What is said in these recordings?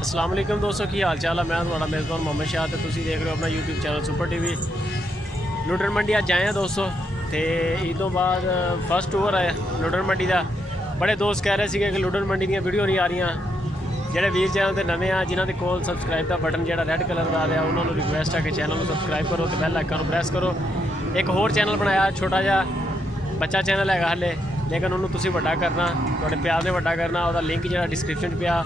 अस्सलाम वालेकुम दोस्तों, की हाल चाल है। मैं तुम्हारा मेज़बान मोहम्मद शाह तो तुम देख रहे हो अपना यूट्यूब चैनल सुपर टीवी। लुडन मंडी अज आए हैं दोस्तों, तो ईद तो बाद फस्ट टूर है लुडन मंडी का। बड़े दोस्त कह रहे थे कि लुडन मंडी दी वीडियो नहीं आ रही। जोड़े वीर चैनल पर नवे हैं, जिन्होंने कोल सबसक्राइब का बटन जो रेड कलर का आ रहा, उन्होंने रिक्वेस्ट है कि चैनल को सबसक्राइब करो तो बैल आइकन प्रेस करो। एक होर चैनल बनाया, छोटा जहा बच्चा चैनल है हाले, लेकिन उन्होंने तुसीं वड्डा करना, थोड़े प्यार ने वड्डा करना। वह लिंक जो डिस्क्रिप्शन पिया,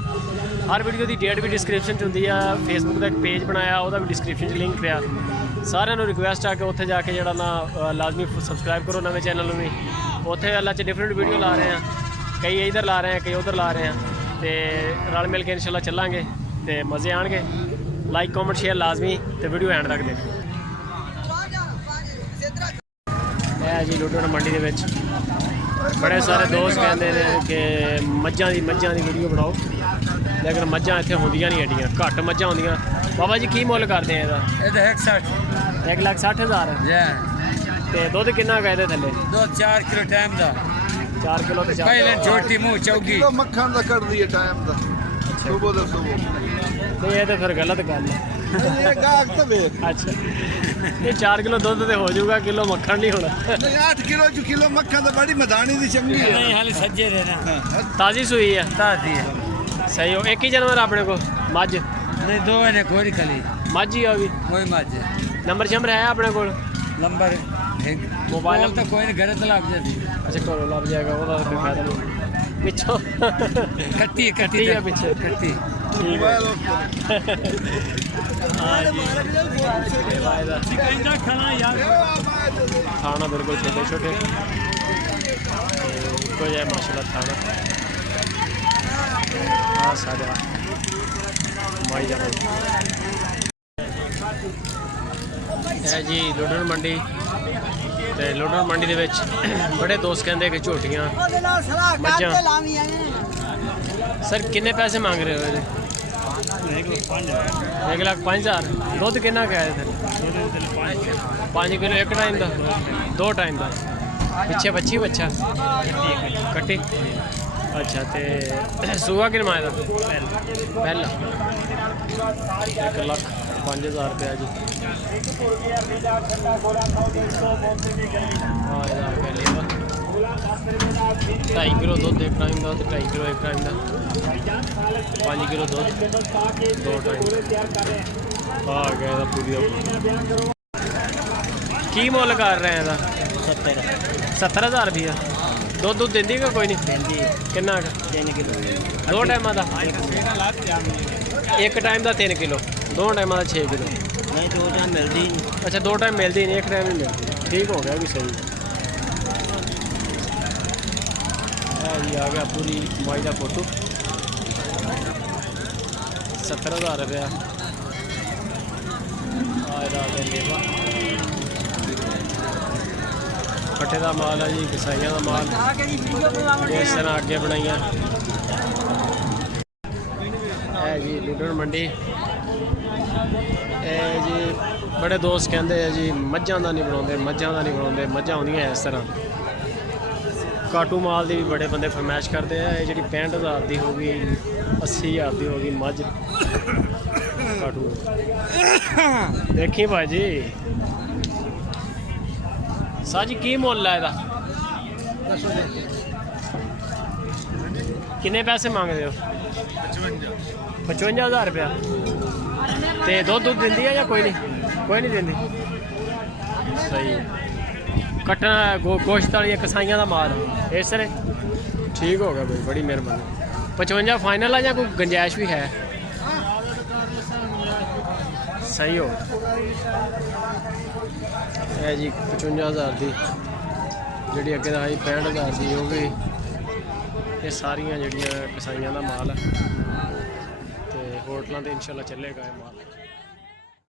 हर वीडियो की डेट भी डिस्क्रिप्शन होंगी है। फेसबुक का एक पेज बनाया, वह भी डिस्क्रिप्शन लिंक पिया। सारे रिक्वेस्ट है कि उत्थे जाके जो ना लाजमी सबसक्राइब करो नवे चैनल में। उत्थे अल्लाह च डिफरेंट वीडियो ला रहे हैं, कई इधर ला रहे हैं, कई उधर ला रहे हैं, तो रल मिल के इंशाल्लाह चलांगे तो मज़े आएंगे। लाइक कॉमेंट शेयर लाजमी, तो वीडियो एंड तक देखो। है जी लुडन मंडी के बड़े सारे दोस्त कहते हैं कि मझां की वीडियो बनाओ, लेकिन मझां इतने होंदियां नहीं एडियां, घट मझां होंदियां। बाबा जी की मुल करते हैं इसका? 1,60,000। तो दुध कितना कहते थले? 4 किलो टाइम का। 4 किलो छोटी मुँह चौकी मक्खन का कर दिए टाइम का। तो ये तो फिर गलत गल है। अच्छा, ये 4 किलो दुध तो हो जाऊगा, किलो मक्खन नहीं होना। 8 किलो मक्खन तो बड़ी मदानी दी चंगी है। नहीं हाले सज्जे रहना। ताज़ी सूई है? ताज़ी है। सही हो। एक ही जानवर अपने को मझ? नहीं, दो है कोई खाली मझ ही होगी। कोई मझ। नंबर शंबर है अपने को? नंबर मोबाइल तो कोई नहीं, घर तो लग जाती। अच्छा, घरों लग जाएगा, वो कोई फायदा नहीं। पिछों कट्टी है पीछे कट्टी। ठीक है। खाना बिल्कुल छोटे छोटे को जाए माशाल्लाह खाना। हाँ साढ़े माई जा है जी लुडन मंडी। तो लुडन मंडी के बड़े दोस्त कहते कि झोटियाँ मझां। सर किन्ने पैसे मांग रहे हो? 1,05,000। दुध कितना कहा थे? 5 किलो एक टाइम का, 2 टाइम का। पिछे बच्ची बच्चा कट्टी। अच्छा, तो सूआ कि माए का? पहला 1,05,000 रुपया जी। 2.5 किलो दुध एक टाइम का, 2.5 किलो एक टाइम का, 5 किलो दुध 2 टाइम आ गया पूरी। की मुल कर रहे हैं? 70,000 रुपया। दुध दुध देंदी का कोई नहीं? कितना? 3 किलो 2 टाइम का। एक टाइम का 3 किलो, 2 टाइम का 6 किलो। नहीं, 2 टाइम मिलती। अच्छा, 2 टाइम मिलती नहीं, एक टाइम नहीं मिलती। ठीक हो गया भी सही है जी। आ गया पूरी माई का फोटो। 70,000 रुपया लेवा। फटे का माल है जी, कसाइया का माल इस तरह अगे बनाइया है जी लुडन मंडी। जी बड़े दोस्त कहते हैं जी मझां का नहीं बनाते, मझां का नहीं बनाते। मझां आउंदियां इस तरह। काटू माल की भी बड़े बंदे फरमाइश करते हैं। ये जी 65,000 की होगी, 80,000 की होगी मझ काटू। देखी भाजी साजी की मुल है? किन्ने पैसे मांगते हो? 55,000 रुपया। तो दुध दुध देंदी है या कोई नहीं? कोई नहीं देंदी। सही है। कट्टना गोश्त वाली कसाइयां का माल इस तरह। ठीक हो गया भाई, बड़ी मेहरबानी। 55 फाइनल है या कोई गुंजाइश भी है? सही हो है जी। 55,000 की जी अगे आई 65,000 की हो गई। ये सारिया जड़ियाँ कसाइयां का माल है, तो होटलों से इंशाल्लाह चलेगा ये माल।